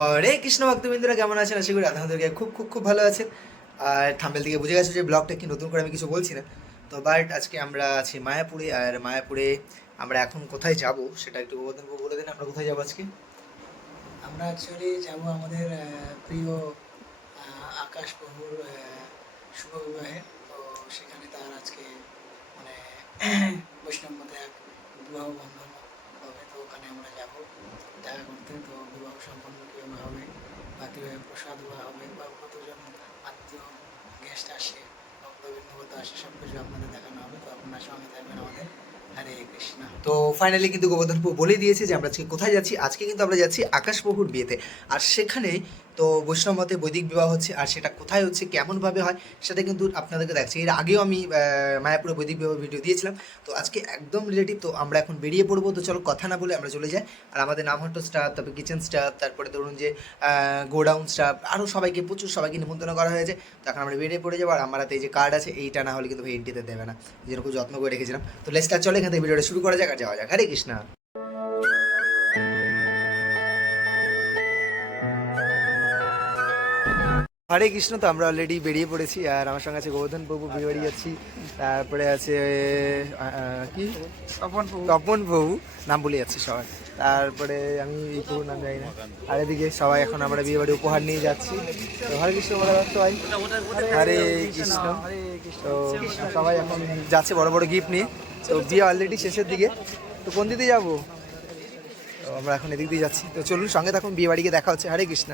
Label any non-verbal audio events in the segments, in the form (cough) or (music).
হরে কৃষ্ণ ভক্তবৃন্দরা কেমন আছেন? আশা করি আপনাদেরকে খুব খুব খুব ভালো আছেন। আর থাম্বেল থেকে বুঝে গেছো যে ব্লগটা কি নতুন করে আমি কিছু বলছি না। তো বাট আজকে আমরা আছি মায়াপুরে আর মায়াপুরে আমরা এখন কোথায় যাব সেটা একটু বলে দিন আমরা কোথায় যাব আজকে? আমরা অ্যাকচুয়ালি যাব আমাদের প্রিয় আকাশ আহ, শুভ বিবাহে তো সেখানে তার আজকে মানে (clears throat) বৈষ্ণব মতে এক বিবাহ বন্ধন আমরা যাব। দেখা করতে তো বিবাহ সম্পন্ন কীভাবে হবে বা কীভাবে প্রসাদ হবে, বা কতজন আত্মীয় গেস্ট আসে ভক্তবৃন্দ কত আসে সব কিছু আপনাদের দেখানো হবে। তো আপনার সঙ্গে থাকবেন আমাদের তো ফাইনালি কিন্তু গোবর্ধনপুর বলে দিয়েছে যে আমরা আজকে কোথায় যাচ্ছি? আজকে কিন্তু আমরা যাচ্ছি আকাশবহুর বিয়েতে। আর সেখানে তো বৈষ্ণব মতে বৈদিক বিবাহ হচ্ছে, আর সেটা কোথায় হচ্ছে, কেমনভাবে হয়, সেটা কিন্তু আপনাদেরকে দেখছি এর আগেও আমি মায়াপুরে বৈদিক বিবাহ ভিডিও দিয়েছিলাম। তো আজকে একদম রিলেটিভ তো আমরা এখন বেরিয়ে পড়ব। তো চলো কথা না বলে আমরা চলে যাই। আর আমাদের নামহট্ট স্টাফ তারপরে কিচেন স্টাফ তারপরে ধরুন যে গোডাউন স্টাফ আরও সবাইকে, প্রচুর সবাইকে নিমন্ত্রণ করা হয়েছে। তো এখন আমরা বেরিয়ে পড়ে যাব। আর আমার হাতে এই যে কার্ড আছে, এইটা না হলে কিন্তু এন্ট্রিতে দেবে না। যেরকম যত্ন করে রেখেছিলাম। তো লেসটা চলে এখান থেকে ভিডিওটা শুরু করা যাক, আর যাওয়া যাক। হরে কৃষ্ণা। হরে কৃষ্ণ তো আমরা অলরেডি বেরিয়ে পড়েছি আর আমার সঙ্গে আছে গোবর্ধন প্রভু বিয়ে যাচ্ছি। তারপরে আছে কি? তপন তপন প্রভু নাম বলে যাচ্ছে সবাই। তারপরে আমি এই প্রভুর নাম জানি না। আর এদিকে সবাই এখন আমরা বিয়ে বাড়ি উপহার নিয়ে যাচ্ছি। তো হরে কৃষ্ণ বলে যাচ্ছে ভাই। হরে কৃষ্ণ। তো সবাই এখন যাচ্ছে বড় বড় গিফট নিয়ে। তো বিয়ে অলরেডি শেষের দিকে। তো কোন দিকে যাব? তো আমরা এখন এদিক দিয়ে যাচ্ছি। তো চলুন সঙ্গে তখন বিয়ে বাড়িকে দেখা হচ্ছে। হরে কৃষ্ণ।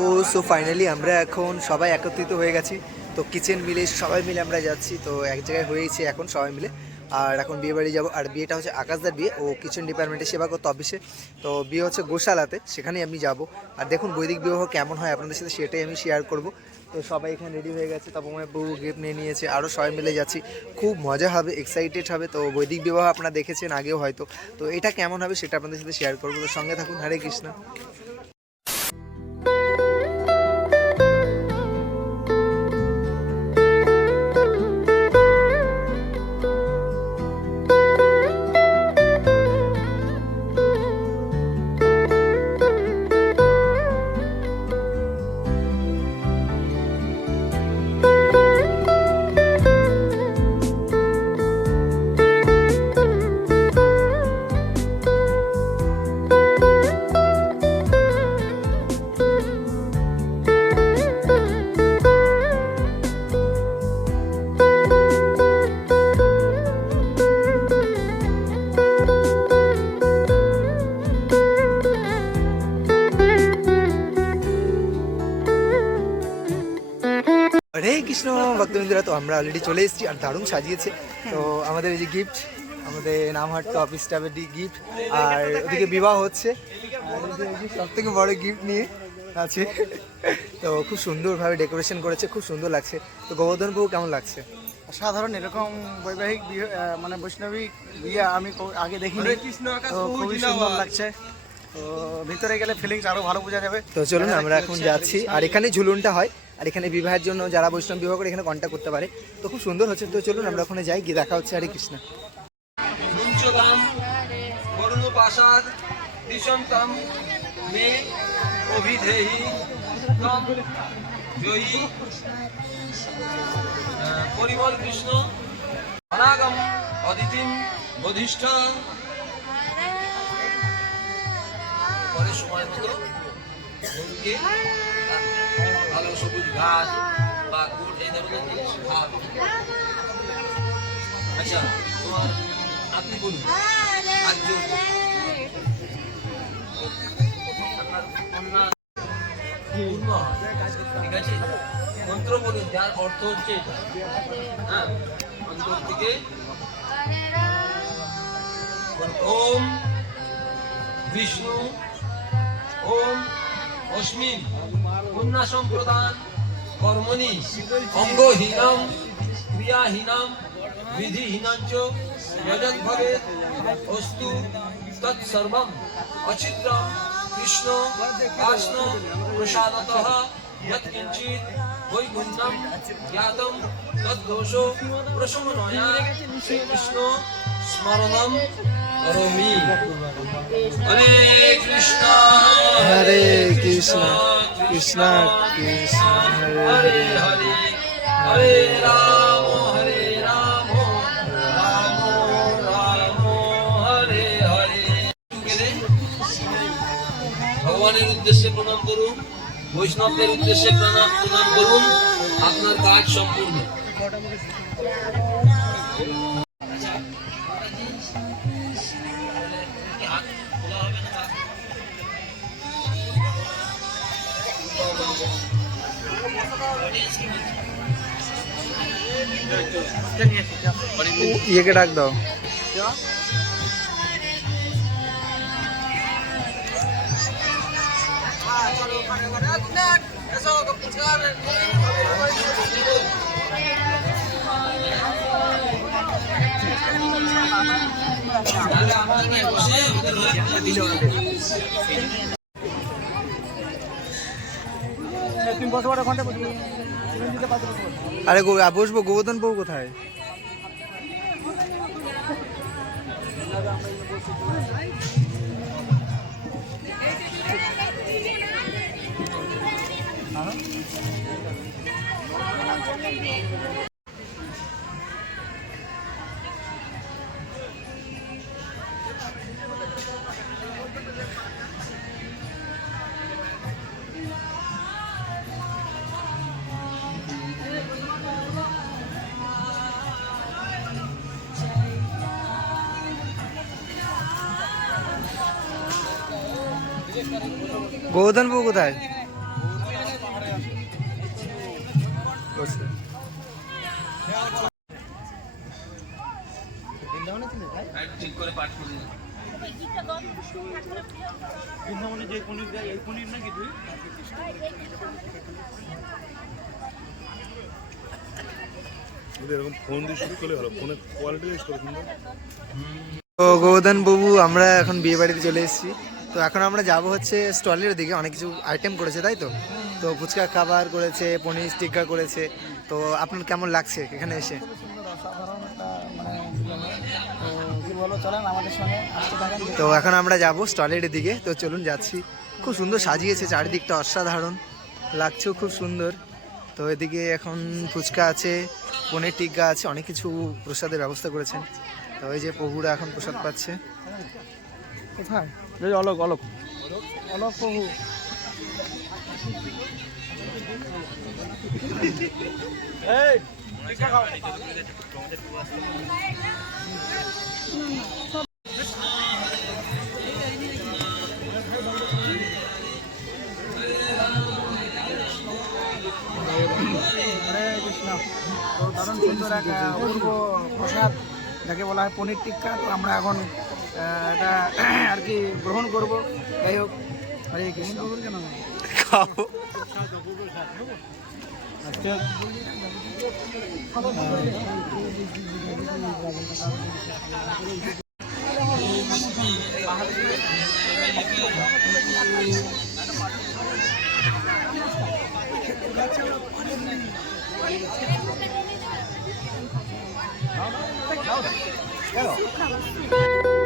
তো সো ফাইনালি আমরা এখন সবাই একত্রিত হয়ে গেছি। তো কিচেন মিলে সবাই মিলে আমরা যাচ্ছি। তো এক জায়গায় হয়েছে এখন সবাই মিলে। আর এখন বিয়ে বাড়ি যাব। আর বিয়েটা হচ্ছে আকাশদার বিয়ে। ও কিচেন ডিপার্টমেন্টে সেবা করতো অফিসে তো বিয়ে হচ্ছে গোশালাতে। সেখানেই আমি যাব। আর দেখুন বৈদিক বিবাহ কেমন হয় আপনাদের সাথে সেটাই আমি শেয়ার করব। তো সবাই এখানে রেডি হয়ে গেছে। তপময় বউ গিফট নিয়ে নিয়েছে। আরও সবাই মিলে যাচ্ছি। খুব মজা হবে এক্সাইটেড হবে। তো বৈদিক বিবাহ আপনারা দেখেছেন আগেও হয়তো। তো এটা কেমন হবে সেটা আপনাদের সাথে শেয়ার করব। তো সঙ্গে থাকুন। হরে কৃষ্ণ। তো আমরা অলরেডি চলে এসেছি আর দারুণ সাজিয়েছে। তো আমাদের এই যে গিফট আমাদের নামহাট্ট অফিস স্টাফের গিফট আর ওদিকে বিবাহ হচ্ছে। সব থেকে বড় গিফট নিয়ে আছে। তো খুব সুন্দরভাবে ডেকোরেশন করেছে খুব সুন্দর লাগছে। তো গোবর্ধন বাবু কেমন লাগছে? সাধারণ এরকম বৈবাহিক মানে বৈষ্ণবিক বিয়ে আমি আগে দেখিনি। তো খুবই সুন্দর লাগছে। তো ভিতরে গেলে ফিলিংস আরও ভালো বোঝা যাবে। তো চলুন আমরা এখন যাচ্ছি। আর এখানে ঝুলুনটা হয়। আর এখানে বিবাহের জন্য যারা বৈষ্ণব বিবাহ করে এখানে কন্ট্যাক্ট করতে পারে। তো খুব সুন্দর হচ্ছে। তো চলুন, আমরা ওখানে যাই, গিয়ে দেখা হচ্ছে। হরে কৃষ্ণ। পরিমল কৃষ্ণ অদিতিম সময় মতো। ভালো সবুজ ঘাস বা গুড়, এই ধরনের জিনিস খাওয়াবে আচ্ছা তোমার আপনি বলুন। ঠিক আছে মন্ত্র বলুন, যার অর্থ হচ্ছে হ্যাঁ অন্তর থেকে ওম, বিষ্ণু, ওম অস্মিন কন্যা সম্প্রদান কর্মণি অঙ্গহীনম, ক্রিয়াহীনম, বিধিহীনঞ্চ যজৎ ভবেৎ অস্তু, তৎসর্বম অচিত্রম কৃষ্ণ কাষ্ণ প্রসাদতঃ, যৎকিঞ্চিৎ বৈকুণ্ঠম জ্ঞাতম তদ্দোষ প্রশমনয়া শ্রীকৃষ্ণ, স্মরণম হরে কৃষ্ণ হরে কৃষ্ণ কৃষ্ণ কৃষ্ণ, হরে হরে হরে রাম হরে রাম রাম রাম হরে হরে ভগবানের উদ্দেশ্যে প্রণাম করুন, বৈষ্ণবদের উদ্দেশ্যে প্রণাম প্রণাম করুন, আপনার কাজ সম্পূর্ণ। ये के डाक दो দিল দাও আরে গো- বসবো গোবর্ধন বউ কোথায় গোবর্ধন বউ কোথায়। ঠিক করে পাঠ করুন এরকম ফোন দিয়ে শুরু করলে ভালো ফোনের কোয়ালিটি তো বাবু আমরা এখন বিয়ে বাড়িতে চলে এসেছি তো এখন আমরা যাব হচ্ছে স্টলের দিকে, অনেক কিছু আইটেম করেছে, তাই তো? তো ফুচকা খাবার করেছে, পনির টিক্কা করেছে, তো আপনার কেমন লাগছে এখানে এসে? তো এখন আমরা যাব স্টলের দিকে, তো চলুন যাচ্ছি। খুব সুন্দর সাজিয়েছে চারিদিকটা, অসাধারণ। লাগছেও খুব সুন্দর। তো এদিকে এখন ফুচকা আছে, পনির টিক্কা আছে, অনেক কিছু প্রসাদের ব্যবস্থা করেছেন। তো এই যে প্রভুরা এখন প্রসাদ পাচ্ছে। কোথায়? অলোক অলোক অলোক প্রভু হরে বলা হয় পনির টিক্কা, তো আমরা এখন এটা আর কি গ্রহণ করব যাই হোক, হরে কেন Thank you. 哎呦！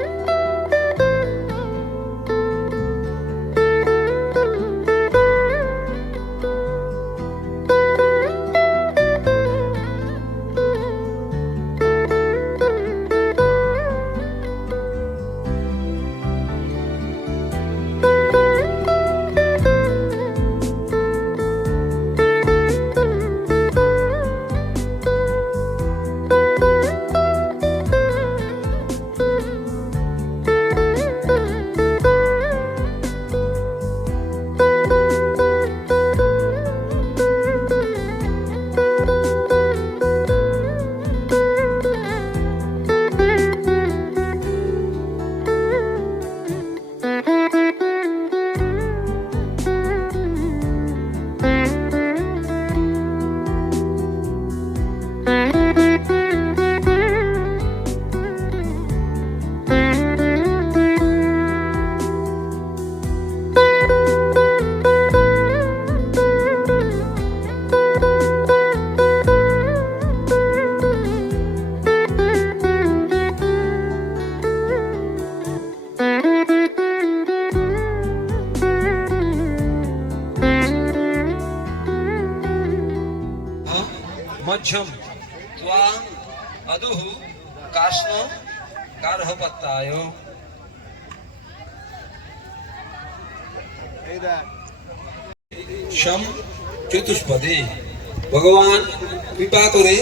মধ্যম গার্হপত্তায় সম চতুষ্পদে ভগবান কৃপা করে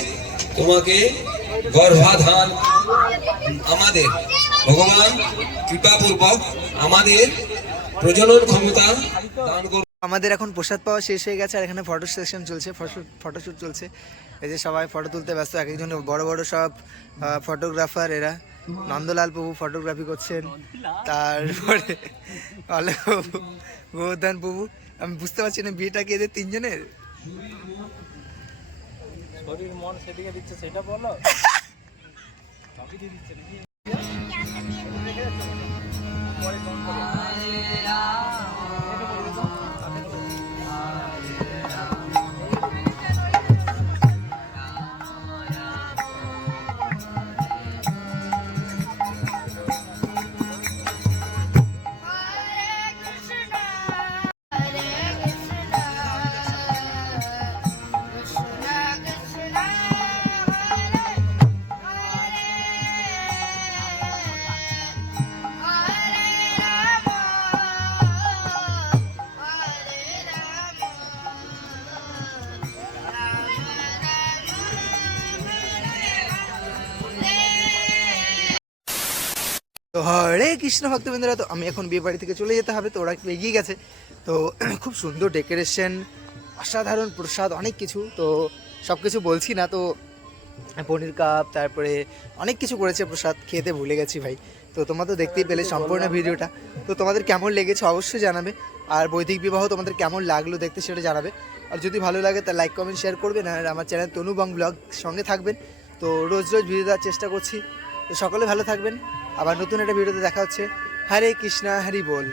তোমাকে গর্ভাধান আমাদের। ভগবান কৃপা পূর্বক আমাদের প্রজনন ক্ষমতা দান আমাদের এখন প্রসাদ পাওয়া শেষ হয়ে গেছে আর এখানে ফটো সেশন চলছে ফটোশ্যুট চলছে। এই যে সবাই ফটো তুলতে ব্যস্ত এক একজন বড় বড় সব ফটোগ্রাফার এরা। নন্দলাল প্রভু ফটোগ্রাফি করছেন। তারপরে অলোক বাবু, গোবর্ধন প্রভু। আমি বুঝতে পারছি না বিয়েটা কি এদের তিনজনের? শরীর মন সেদিকে দিচ্ছে সেটা বলো। Hare কৃষ্ণ ভক্তবৃন্দরা, তো আমি এখন বিয়ে বাড়ি থেকে চলে যেতে হবে, তো ওরা একটু এগিয়ে গেছে। তো (clears throat) খুব সুন্দর ডেকোরেশন অসাধারণ প্রসাদ, অনেক কিছু। তো সব কিছু বলছি না, তো পনির কাপ, তারপরে অনেক কিছু করেছে প্রসাদ খেতে ভুলে গেছি ভাই। তো তোমরা তো দেখতেই পেলে সম্পূর্ণ ভিডিওটা। তো তোমাদের কেমন লেগেছে অবশ্যই জানাবে, আর বৈদিক বিবাহ তোমাদের কেমন লাগল দেখতে সেটা জানাবে। আর যদি ভালো লাগে তা লাইক কমেন্ট শেয়ার করবেন, আর আমার চ্যানেল তনুবং ব্লগ সঙ্গে থাকবেন। তো রোজ রোজ ভিডিও দেওয়ার চেষ্টা করছি। তো সকলে ভালো থাকবেন। আবার নতুন একটা ভিডিওতে দেখা হচ্ছে। হরে কৃষ্ণা হরি বল।